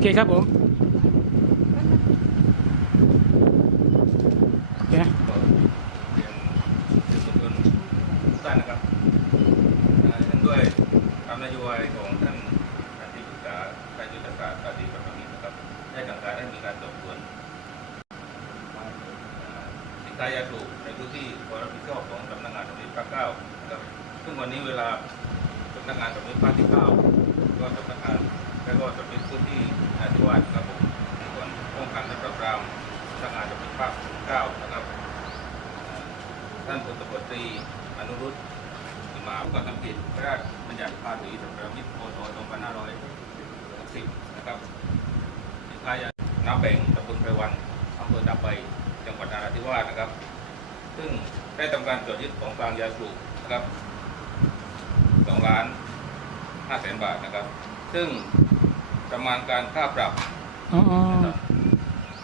เคครับผมโอเคนะก็เรียนสื่อมวลชนทุกท่านนะครับเห็นด้วยตามนโยบายของท่านท่านที่ปรึกษาการยุทธศาสตร์การดีประมิตนะครับได้สั่งการให้มีการสอบสวนสินค้ายาสูบในพื้นที่ความรับผิดชอบของสำนักงานตำรวจภาคเก้านะครับซึ่งวันนี้เวลาสำนักงานตำรวจภาคที่เก้าก็สำนักงาน แล้วก็สำนักพื้นที่นาทิวาสครับผมส่วนป้องกันและปราบปรามสำนักงานตำรวจภาคเก้านะครับท่านพลตำรวจตรีอนุรุตอิมาก็ทำผิดพระราชบัญญัติภาษีสำหรับมิตรพศ2560นะครับสินค้ายาน้ำแบ่งตำบลไพรวันอำเภอตาไปจังหวัดนราธิวาสนะครับ ซึ่งได้ทำการตรวจยึดของกลางยาสูบนะครับ2ล้าน5แสนบาทนะครับ ซึ่ง ประมาณการค่าปรับอ๋ออ๋อนะครับ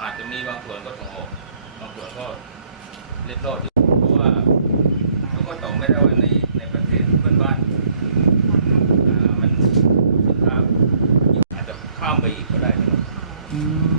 อาจจะมีบางส่วนก็ส่งออกบางส่วนก็เล็ดรอดอยู่เพราะว่าเขาก็ตอบไม่ได้ว่าในในประเทศเพื่อนบ้านอ่ามันสินค้าอาจจะข้ามไปอีกก็ได้นะครับ อืม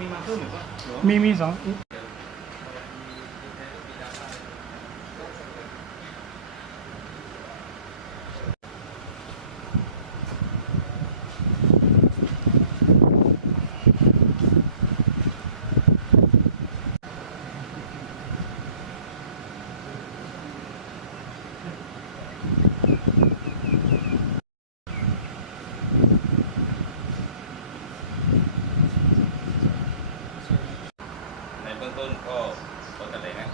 มีมาเพิ่มอีกว่ามีมีสอง ในเบื้องต้นก็ขอแถลงให้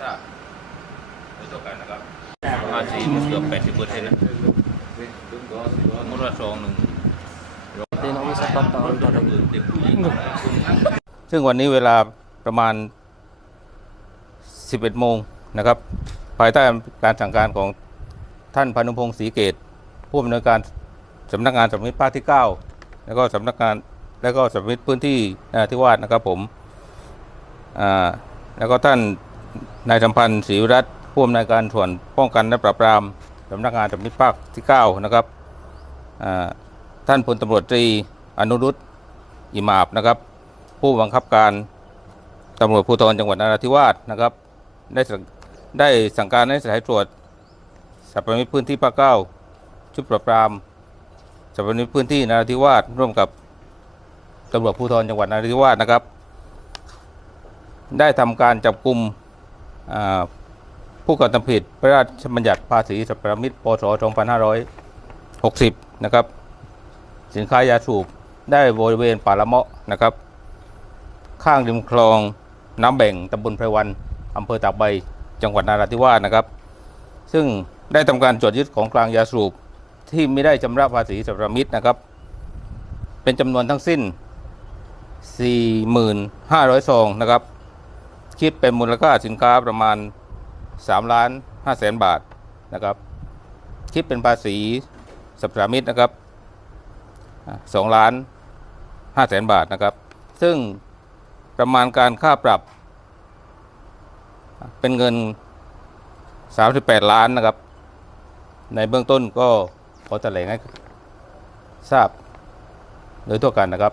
ทราบ โดยทั่วกันนะครับภาษีมันเกือบ80เปอร์เซ็นต์นะสมมติว่าซองหนึ่ง Tino bisa pantau ito rin. ซึ่งวันนี้เวลาประมาณ 11 โมงนะครับ ภายใต้การสั่งการของท่านพานุพงศ์ศรีเกต ผู้อำนวยการสำนักงานสำนักภาคที่ 9 แล้วก็สำนักงานแล้วก็สำนักพื้นที่นราธิวาสนะครับผมอ่าแล้วก็ท่านนายสัมพันธ์ศรีวิรัตน์ ผู้อำนวยการส่วนป้องกันและปราบปรามสำนักงานสำนักภาคที่9นะครับท่านพลตำรวจตรีอนุรุตอิมาบนะครับ ผู้บังคับการตำรวจภูธรจังหวัดนราธิวาสนะครับ ได้ได้สั่งการให้สายตรวจสัปมิตพื้นที่ภาคเก้าชุดปราบปรามสัปมิตพื้นที่นราธิวาสร่วมกับตำรวจภูธรจังหวัดนราธิวาสนะครับ ได้ทำการจับกลุ่มอ่า ผู้กระทำผิดพระราชบัญญัติภาษีสัปมิตพศ 2560 นะครับ สินค้ายาสูบได้บริเวณป่าละเมาะนะครับ ข้างริมคลองน้ำแบ่งตำบลไพรวันอำเภอตากใบจังหวัดนาราธิวาสนะครับ ซึ่งได้ทำการตรวจยึดของกลางยาสูบที่ไม่ได้ชำระภาษีสัปมิตนะครับ เป็นจำนวนทั้งสิ้น 4,500 ซองนะครับ คิดเป็นมูลค่าสินค้าประมาณ 3ล้าน5แสนบาทนะครับ คิดเป็นภาษีสัปมิตรนะครับสองล้านห้าแสนบาทนะครับ ซึ่งประมาณการค่าปรับ เป็นเงิน 38 ล้านนะครับ ในเบื้องต้นก็ขอแถลงให้ทราบโดยทั่วกันนะครับ